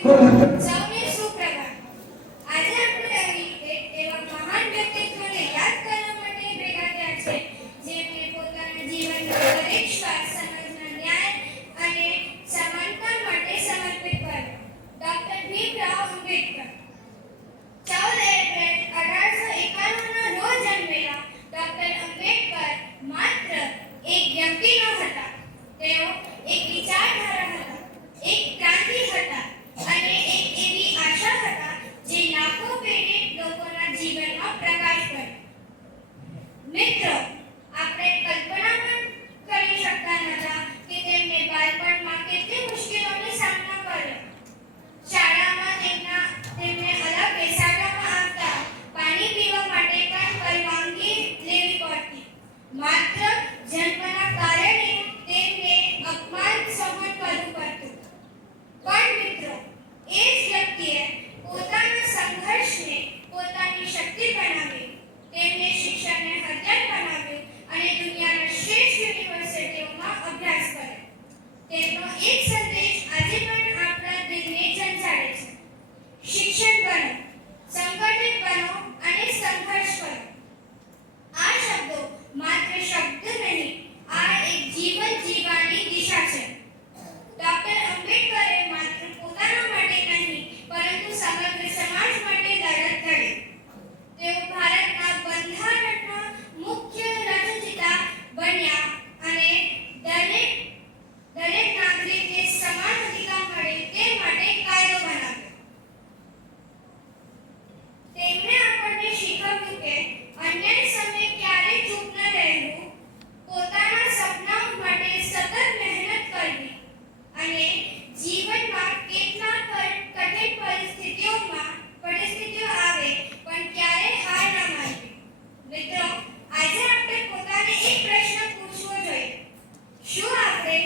સૌને સુપ્રભાત. આજે આપણે અહીં એક એવા મહાન વ્યક્તિત્વને યાદ કરવા માટે ભેગા થયા છે, જેમણે પોતાના જીવનનો દરેક શ્વાસ સમાજના ન્યાય અને સમાનતા માટે સમર્પિત કર્યો. ડોક્ટર ભીમરાવ આંબેડકર. 14 એપ્રિલ 1851ના રોજ જન્મેલા ડોક્ટર આંબેડકર માત્ર એક વ્યક્તિ ન હતા. તેઓ એક વિચારધારા હતા, એક ક્રાંતિ હતા અને એક એવી આશા હતા જે લાખો પીડિત લોકોના જીવનમાં પ્રકાશ કર્યો. મિત્રો, આપણે કલ્પના પણ કરી શકતા નહોતા કે તેમને બાળપણમાં કેટલી મુશ્કેલીઓનો સામનો કર્યો. શાળામાં તેમને અલગ બેસાડવામાં આવતા, પાણી પીવા માટે પણ પરવાનગી લેવી પડતી. માત્ર જન્મના કારણે તેમને અપમાન સહન કરવું પડતું. પણ મિત્રો, એ જ વ્યક્તિએ પોતાના સંઘર્ષને પોતાની શક્તિ બનાવી. તેમને શિક્ષણને હથિયાર બનાવ્યું અને દુનિયાના શ્રેષ્ઠ યુનિવર્સિટીઓમાં અભ્યાસ કર્યો. તેમનો એક સંદેશ આજે પણ આપણા દિલને ઝંઝાડે છે. શિક્ષણ બનો, સંગઠિત બનો અને સંઘર્ષ કરો. આ શબ્દો માત્ર શબ્દ નહીં, આ એક જીવન જીવવાની દિશા છે. ડોક્ટર આંબેડકરે માત્ર પોતાના માટે નહીં, પરંતુ સમગ્ર સમાજ માટે લડત લડી. તેઓ ભારતના બંધારણના મુખ્ય રચયિતા બન્યા અને દરેક નાગરિકને સમાન અધિકાર મળે તે માટે કાયદો બનાવ્યો. તેમણે આપણને શીખવ્યું કે અન્યાય સામે ક્યારેય ચૂપ ન રહેવું, પોતાના સપનાઓ માટે સતત મહેનત કરવી અને જીવનમાં કેટલા કઠિન પરિસ્થિતિઓ આવે પણ ક્યારેય હાર ન માનવી. મિત્રો, આજે આપણે પોતાને એક પ્રશ્ન પૂછવો જોઈએ: શું આપણે